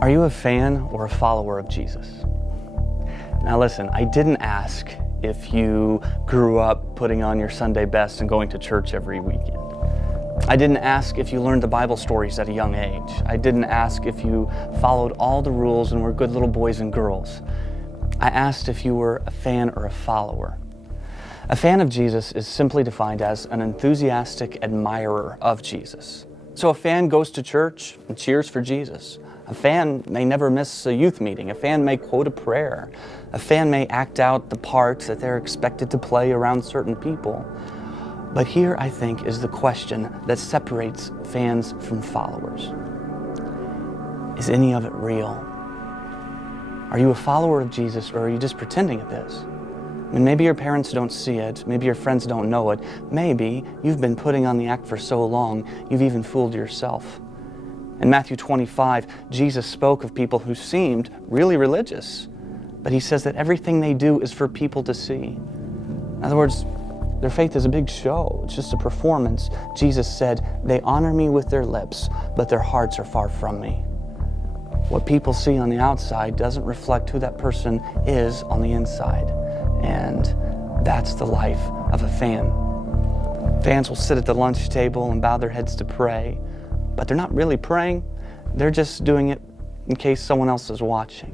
Are you a fan or a follower of Jesus? Now listen, I didn't ask if you grew up putting on your Sunday best and going to church every weekend. I didn't ask if you learned the Bible stories at a young age. I didn't ask if you followed all the rules and were good little boys and girls. I asked if you were a fan or a follower. A fan of Jesus is simply defined as an enthusiastic admirer of Jesus. So a fan goes to church and cheers for Jesus. A fan may never miss a youth meeting. A fan may quote a prayer. A fan may act out the parts that they're expected to play around certain people. But here, I think, is the question that separates fans from followers. Is any of it real? Are you a follower of Jesus, or are you just pretending at this? I mean, maybe your parents don't see it, maybe your friends don't know it, maybe you've been putting on the act for so long, you've even fooled yourself. In Matthew 25, Jesus spoke of people who seemed really religious, but he says that everything they do is for people to see. In other words, their faith is a big show. It's just a performance. Jesus said, "They honor me with their lips, but their hearts are far from me." What people see on the outside doesn't reflect who that person is on the inside. And that's the life of a fan. Fans will sit at the lunch table and bow their heads to pray, but they're not really praying. They're just doing it in case someone else is watching.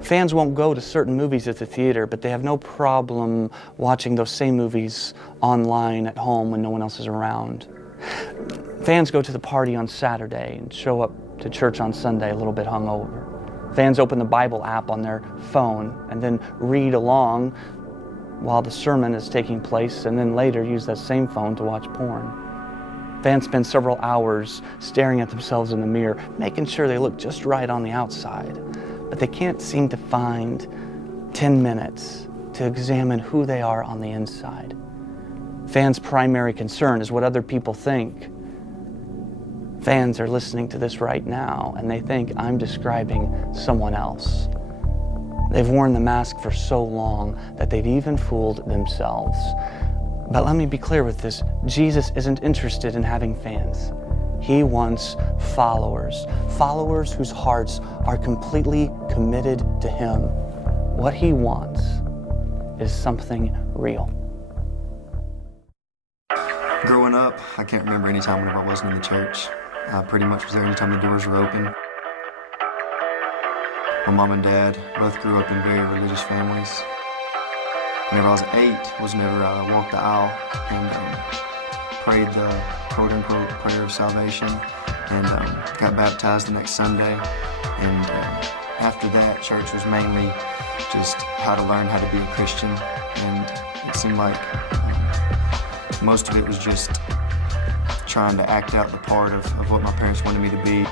Fans won't go to certain movies at the theater, but they have no problem watching those same movies online at home when no one else is around. Fans go to the party on Saturday and show up to church on Sunday a little bit hungover. Fans open the Bible app on their phone and then read along while the sermon is taking place, and then later use that same phone to watch porn. Fans spend several hours staring at themselves in the mirror, making sure they look just right on the outside, but they can't seem to find 10 minutes to examine who they are on the inside. Fans' primary concern is what other people think. Fans are listening to this right now, and they think I'm describing someone else. They've worn the mask for so long that they've even fooled themselves. But let me be clear with this. Jesus isn't interested in having fans. He wants followers. Followers whose hearts are completely committed to Him. What He wants is something real. Growing up, I can't remember any time whenever I wasn't in the church. I pretty much was there anytime the doors were open. My mom and dad both grew up in very religious families. Whenever I was 8 was whenever I walked the aisle and prayed the quote-unquote prayer of salvation and got baptized the next Sunday. And after that, church was mainly just how to learn how to be a Christian. And it seemed like most of it was just trying to act out the part of what my parents wanted me to be.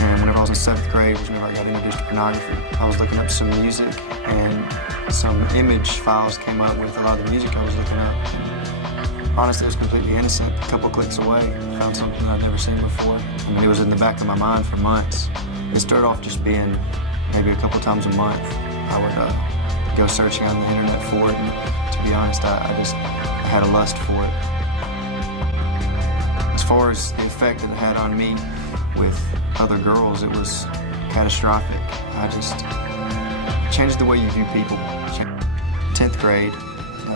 And whenever I was in 7th grade was whenever I got introduced to pornography. I was looking up some music and some image files came up with a lot of the music I was looking up. And honestly, it was completely innocent. A couple clicks away, I found something I'd never seen before. And it was in the back of my mind for months. It started off just being maybe a couple times a month. I would go searching on the internet for it, and to be honest, I had a lust for it. As far as the effect that it had on me with other girls, it was catastrophic. It changed the way you view people. 10th grade,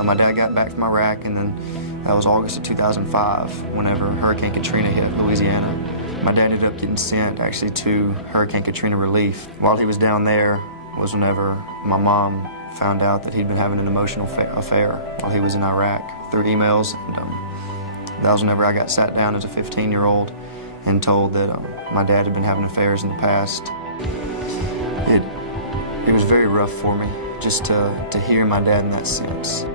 my dad got back from Iraq, and then that was August of 2005, whenever Hurricane Katrina hit Louisiana. My dad ended up getting sent actually to Hurricane Katrina relief. While he was down there was whenever my mom found out that he'd been having an emotional affair while he was in Iraq through emails. And that was whenever I got sat down as a 15-year-old and told that my dad had been having affairs in the past. It was very rough for me just to hear my dad in that sense.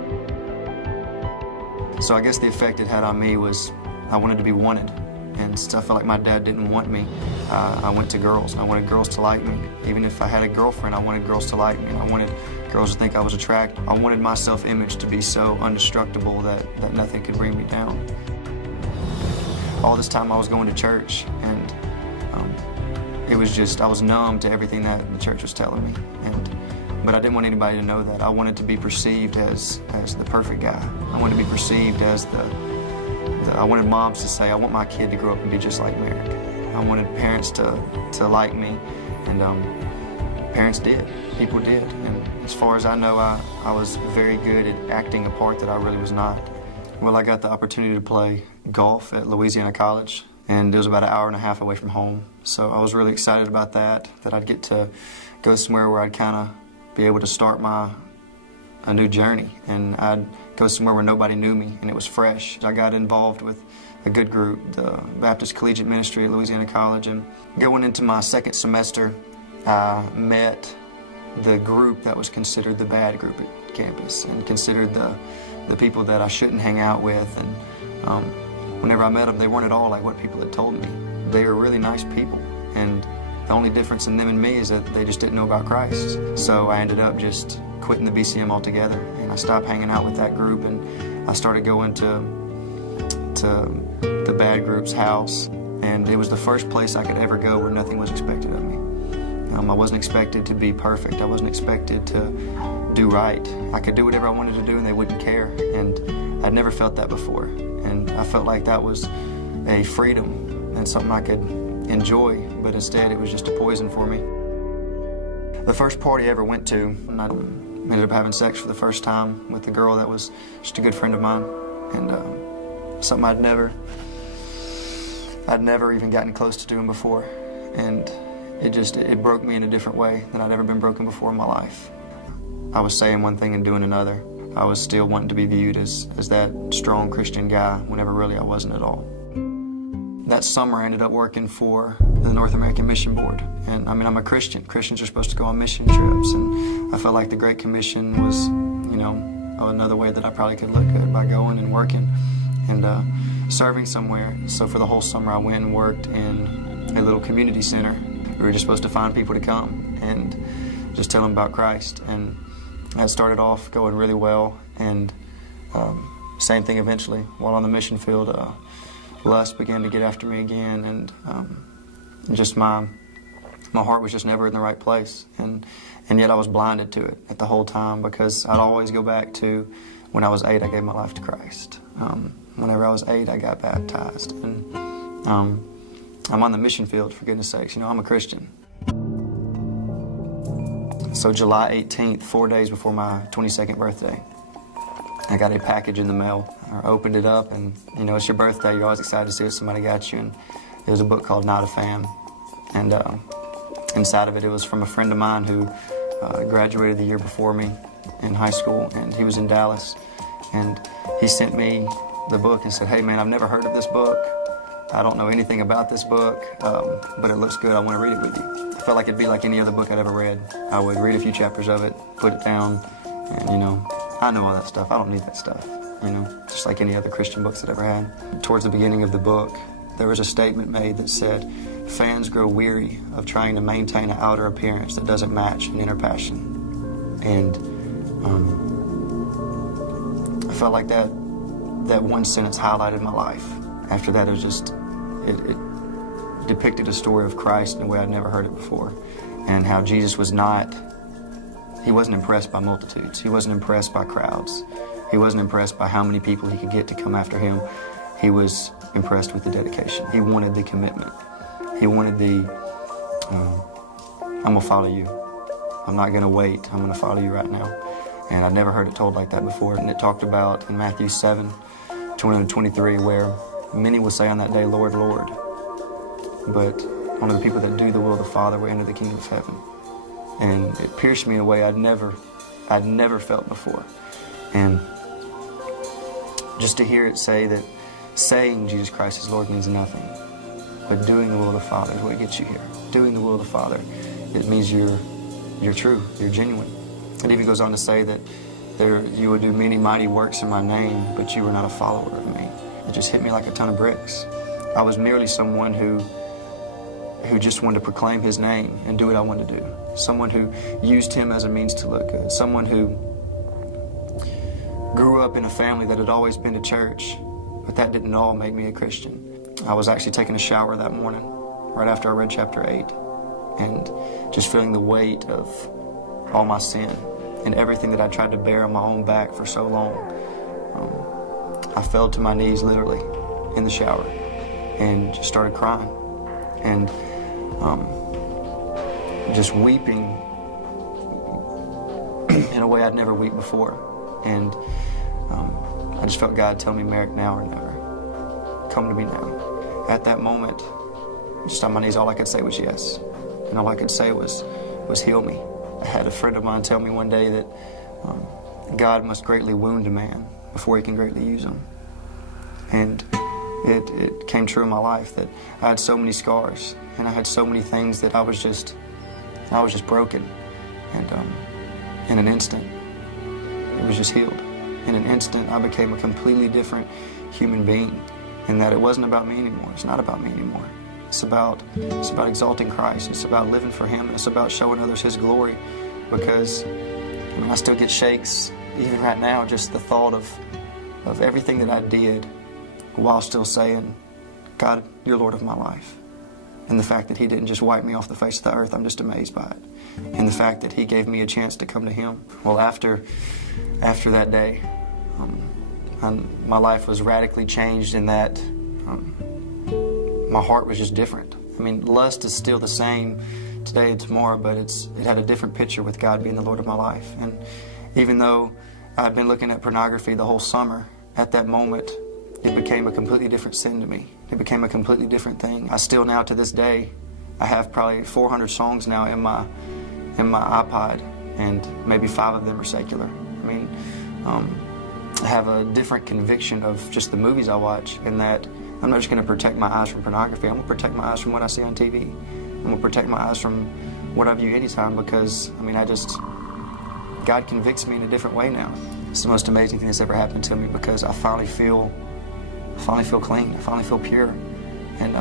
So I guess the effect it had on me was I wanted to be wanted. And since I felt like my dad didn't want me, I went to girls. I wanted girls to like me. Even if I had a girlfriend, I wanted girls to like me. I wanted girls to think I was attractive. I wanted my self-image to be so indestructible that nothing could bring me down. All this time I was going to church, and it was just, I was numb to everything that the church was telling me. But I didn't want anybody to know that. I wanted to be perceived as the perfect guy. I wanted to be perceived as I wanted moms to say, I want my kid to grow up and be just like Merrick. I wanted parents to like me, and parents did. People did. And as far as I know, I was very good at acting a part that I really was not. Well, I got the opportunity to play golf at Louisiana College, and it was about an hour and a half away from home. So I was really excited about that I'd get to go somewhere where I'd kind of be able to start a new journey, and I'd go somewhere where nobody knew me, and it was fresh. I got involved with a good group, the Baptist Collegiate Ministry at Louisiana College, and going into my second semester, I met the group that was considered the bad group at campus, and considered the people that I shouldn't hang out with. And whenever I met them, they weren't at all like what people had told me. They were really nice people, and the only difference in them and me is that they just didn't know about Christ. So I ended up just quitting the BCM altogether, and I stopped hanging out with that group, and I started going to the bad group's house, and it was the first place I could ever go where nothing was expected of me. I wasn't expected to be perfect. I wasn't expected to do right. I could do whatever I wanted to do and they wouldn't care, and I'd never felt that before, and I felt like that was a freedom and something I could enjoy, but instead it was just a poison for me. The first party I ever went to, and I ended up having sex for the first time with a girl that was just a good friend of mine, and something I'd never even gotten close to doing before, and it broke me in a different way than I'd ever been broken before in my life. I was saying one thing and doing another. I was still wanting to be viewed as that strong Christian guy whenever really I wasn't at all. That summer I ended up working for the North American Mission Board, and I mean, I'm a Christian. Christians are supposed to go on mission trips, and I felt like the Great Commission was, another way that I probably could look good by going and working and serving somewhere. So for the whole summer I went and worked in a little community center. We were just supposed to find people to come and just tell them about Christ, and that started off going really well, and same thing eventually. While on the mission field, lust began to get after me again, and just my heart was just never in the right place, and yet I was blinded to it at the whole time, because I'd always go back to when I was 8, I gave my life to Christ. Whenever I was 8, I got baptized, and I'm on the mission field, for goodness sakes. I'm a Christian. So July 18th, 4 days before my 22nd birthday, I got a package in the mail. I opened it up, and it's your birthday. You're always excited to see what somebody got you. And it was a book called Not a Fan. And inside of it, it was from a friend of mine who graduated the year before me in high school, and he was in Dallas. And he sent me the book and said, "Hey man, I've never heard of this book. I don't know anything about this book, but it looks good. I want to read it with you." I felt like it'd be like any other book I'd ever read. I would read a few chapters of it, put it down, and I know all that stuff. I don't need that stuff, just like any other Christian books I'd ever had. Towards the beginning of the book, there was a statement made that said, "Fans grow weary of trying to maintain an outer appearance that doesn't match an inner passion." And I felt like that one sentence highlighted my life. After that, it was just, it depicted a story of Christ in a way I'd never heard it before, and how Jesus he wasn't impressed by multitudes. He wasn't impressed by crowds. He wasn't impressed by how many people he could get to come after him. He was impressed with the dedication. He wanted the commitment. He wanted I'm going to follow you. I'm not going to wait. I'm going to follow you right now. And I'd never heard it told like that before. And it talked about in Matthew 7:20-23, where many will say on that day, "Lord, Lord," but only the people that do the will of the Father will enter the kingdom of heaven. And it pierced me in a way I'd never felt before. And just to hear it say that saying Jesus Christ is Lord means nothing, but doing the will of the Father is what gets you here. Doing the will of the Father, it means you're true, you're genuine. It even goes on to say that you would do many mighty works in my name, but you were not a follower of me. It just hit me like a ton of bricks. I was merely someone who just wanted to proclaim his name and do what I wanted to do. Someone who used him as a means to look good. Someone who grew up in a family that had always been to church, but that didn't all make me a Christian. I was actually taking a shower that morning, right after I read chapter 8, and just feeling the weight of all my sin and everything that I tried to bear on my own back for so long. I fell to my knees literally in the shower and just started crying. and just weeping in a way I'd never wept before. And I just felt God tell me, Merrick, now or never. Come to me now. At that moment, just on my knees, all I could say was yes. And all I could say was heal me. I had a friend of mine tell me one day that God must greatly wound a man before he can greatly use him. And it came true in my life that I had so many scars, and I had so many things that I was just broken. And in an instant, it was just healed. In an instant, I became a completely different human being, in that it wasn't about me anymore. It's not about me anymore. It's about exalting Christ. It's about living for Him. It's about showing others His glory. Because I still get shakes, even right now, just the thought of everything that I did while still saying, God, you're Lord of my life. And the fact that He didn't just wipe me off the face of the earth, I'm just amazed by it. And the fact that He gave me a chance to come to Him. Well, after that day, my life was radically changed in that my heart was just different. I mean, lust is still the same today and tomorrow, but it had a different picture with God being the Lord of my life. And even though I'd been looking at pornography the whole summer, at that moment, it became a completely different sin to me. It became a completely different thing. I still now, to this day, I have probably 400 songs now in my iPod, and maybe 5 of them are secular. I mean, I have a different conviction of just the movies I watch, in that I'm not just going to protect my eyes from pornography. I'm going to protect my eyes from what I see on TV. I'm going to protect my eyes from what I view anytime, because, I mean, God convicts me in a different way now. It's the most amazing thing that's ever happened to me, because I finally feel clean. I finally feel pure. And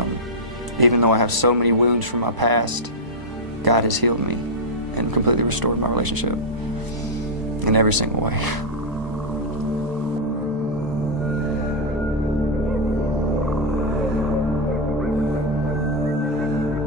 even though I have so many wounds from my past, God has healed me and completely restored my relationship in every single way.